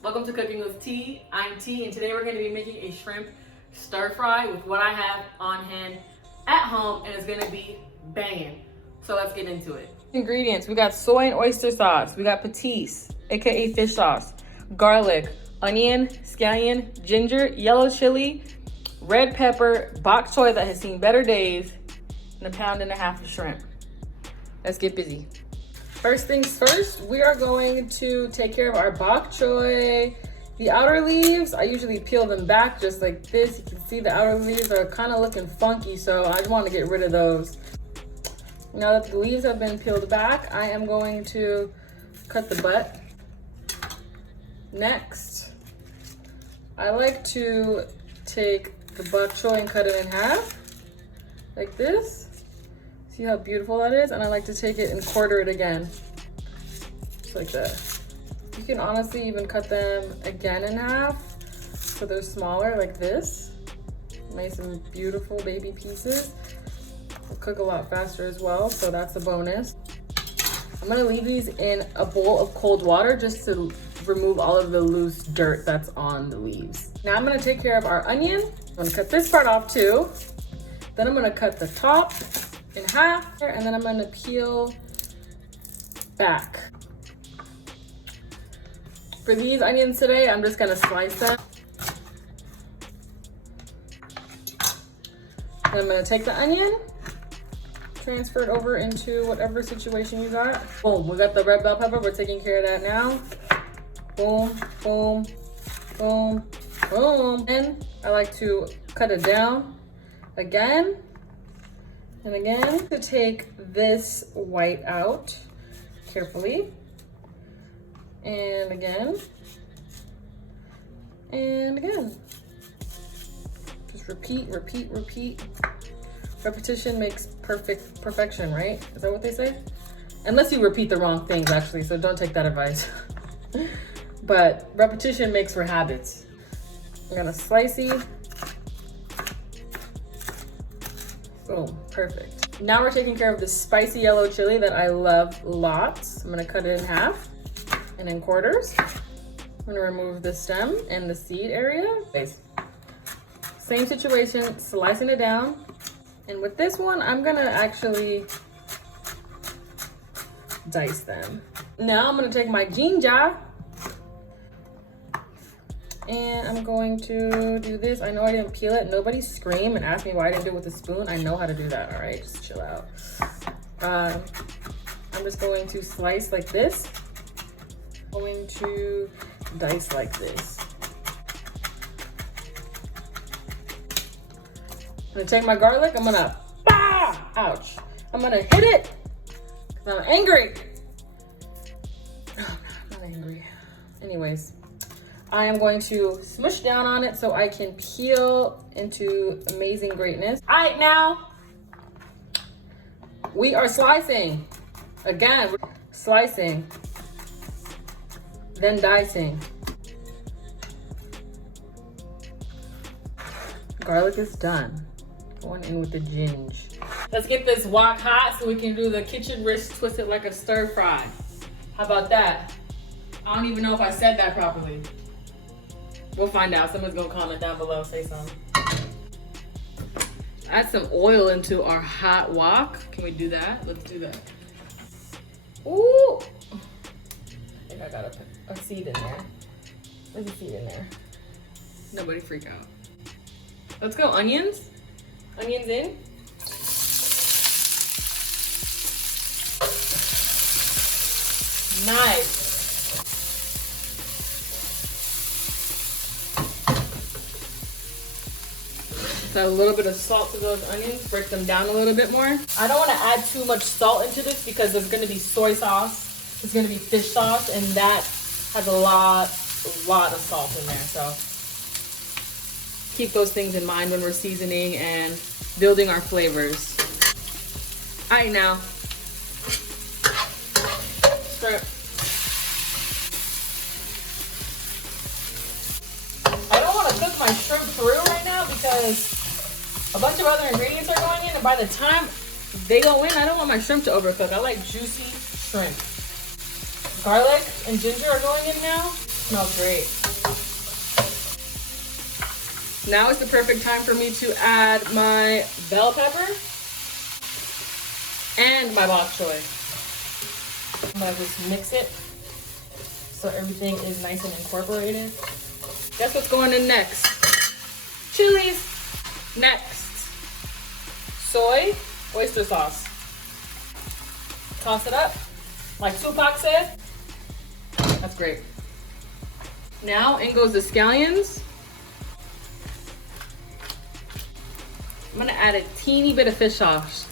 Welcome to Cooking with Tea. I'm T, and today we're going to be making a shrimp stir fry with what I have on hand at home, and it's going to be banging. So let's get into it. Ingredients: we got soy and oyster sauce, we got patis, aka fish sauce, garlic, onion, scallion, ginger, yellow chili, red pepper, bok choy that has seen better days, and 1.5 pounds of shrimp. Let's get busy. First things first, we are going to take care of our bok choy. The outer leaves, I usually peel them back just like this. You can see the outer leaves are kind of looking funky, so I just want to get rid of those. Now that the leaves have been peeled back, I am going to cut the butt. Next, I like to take the bok choy and cut it in half, like this. See how beautiful that is? And I like to take it and quarter it again, just like that. You can honestly even cut them again in half so they're smaller, like this. Nice and beautiful baby pieces. They'll cook a lot faster as well, so that's a bonus. I'm gonna leave these in a bowl of cold water just to remove all of the loose dirt that's on the leaves. Now I'm gonna take care of our onion. I'm gonna cut this part off too. Then I'm gonna cut the top in half, and then I'm gonna peel back. For these onions today, I'm just gonna slice them. And I'm gonna take the onion, transfer it over into whatever situation you got. Boom, we got the red bell pepper, we're taking care of that now. Boom, boom, boom, boom. And I like to cut it down again. And again, to take this white out carefully. And again. And again. Just repeat, repeat, repeat. Repetition makes perfection, right? Is that what they say? Unless you repeat the wrong things, actually, so don't take that advice. But repetition makes for habits. I'm gonna slicey. Boom, perfect. Now we're taking care of the spicy yellow chili that I love lots. I'm gonna cut it in half and in quarters. I'm gonna remove the stem and the seed area. Same situation, slicing it down. And with this one, I'm gonna actually dice them. Now I'm gonna take my ginger and I'm going to do this. I know I didn't peel it. Nobody scream and ask me why I didn't do it with a spoon. I know how to do that, all right? Just chill out. I'm just going to slice like this. I'm going to dice like this. I'm gonna take my garlic. I'm gonna, ouch. I'm gonna hit it because I'm angry. Oh, I'm not angry. Anyways. I am going to smush down on it so I can peel into amazing greatness. All right, now we are slicing. Again, slicing, then dicing. Garlic is done. Going in with the ginger. Let's get this wok hot so we can do the kitchen wrist twist it like a stir fry. How about that? I don't even know if I said that properly. We'll find out. Someone's gonna comment down below, say something. Add some oil into our hot wok. Can we do that? Let's do that. Ooh! I think I got a seed in there. There's a seed in there. Nobody freak out. Let's go, onions. Onions in. Nice. Add a little bit of salt to those onions, break them down a little bit more. I don't want to add too much salt into this because there's going to be soy sauce, there's going to be fish sauce, and that has a lot of salt in there. So keep those things in mind when we're seasoning and building our flavors. All right, now shrimp. I don't want to cook my shrimp through right now because a bunch of other ingredients are going in, and by the time they go in, I don't want my shrimp to overcook. I like juicy shrimp. Garlic and ginger are going in now. Smells great. Now is the perfect time for me to add my bell pepper and my bok choy. I'm gonna just mix it so everything is nice and incorporated. Guess what's going in next? Chilies. Next, soy oyster sauce. Toss it up, like Tupac said. That's great. Now in goes the scallions. I'm gonna add a teeny bit of fish sauce.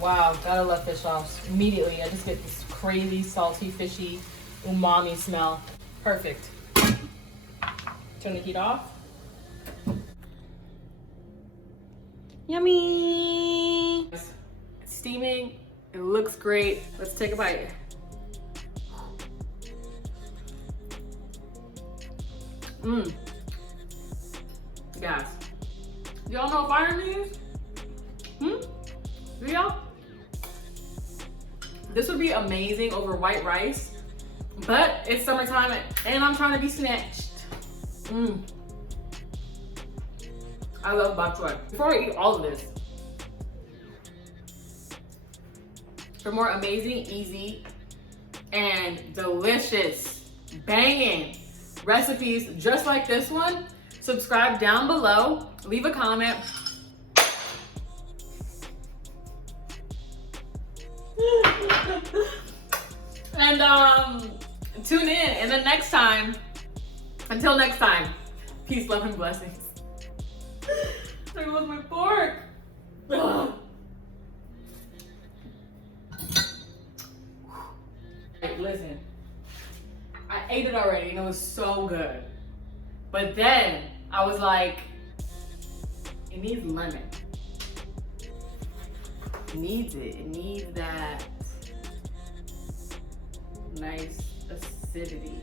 Wow, gotta love fish sauce. Immediately, I just get this crazy, salty, fishy, umami smell. Perfect. Turn the heat off. Yummy! It's steaming. It looks great. Let's take a bite. Mmm. Guys, y'all know what fire means? Do y'all? This would be amazing over white rice, but it's summertime and I'm trying to be snatched. I love bok choy. Before I eat all of this, for more amazing, easy, and delicious, banging recipes just like this one, subscribe down below, leave a comment. And tune in. And then until next time, peace, love, and blessings. There goes my fork. Hey, listen, I ate it already and it was so good. But then I was like, it needs lemon. It needs it. It needs that nice acidity.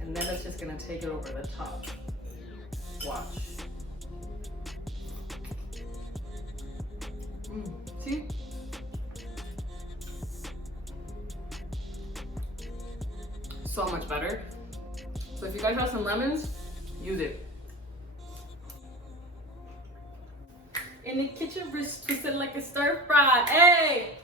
And then it's just gonna take it over the top. Watch. See? So much better. So if you guys have some lemons, use it. In the kitchen, wrist twisted like a stir fry. Hey!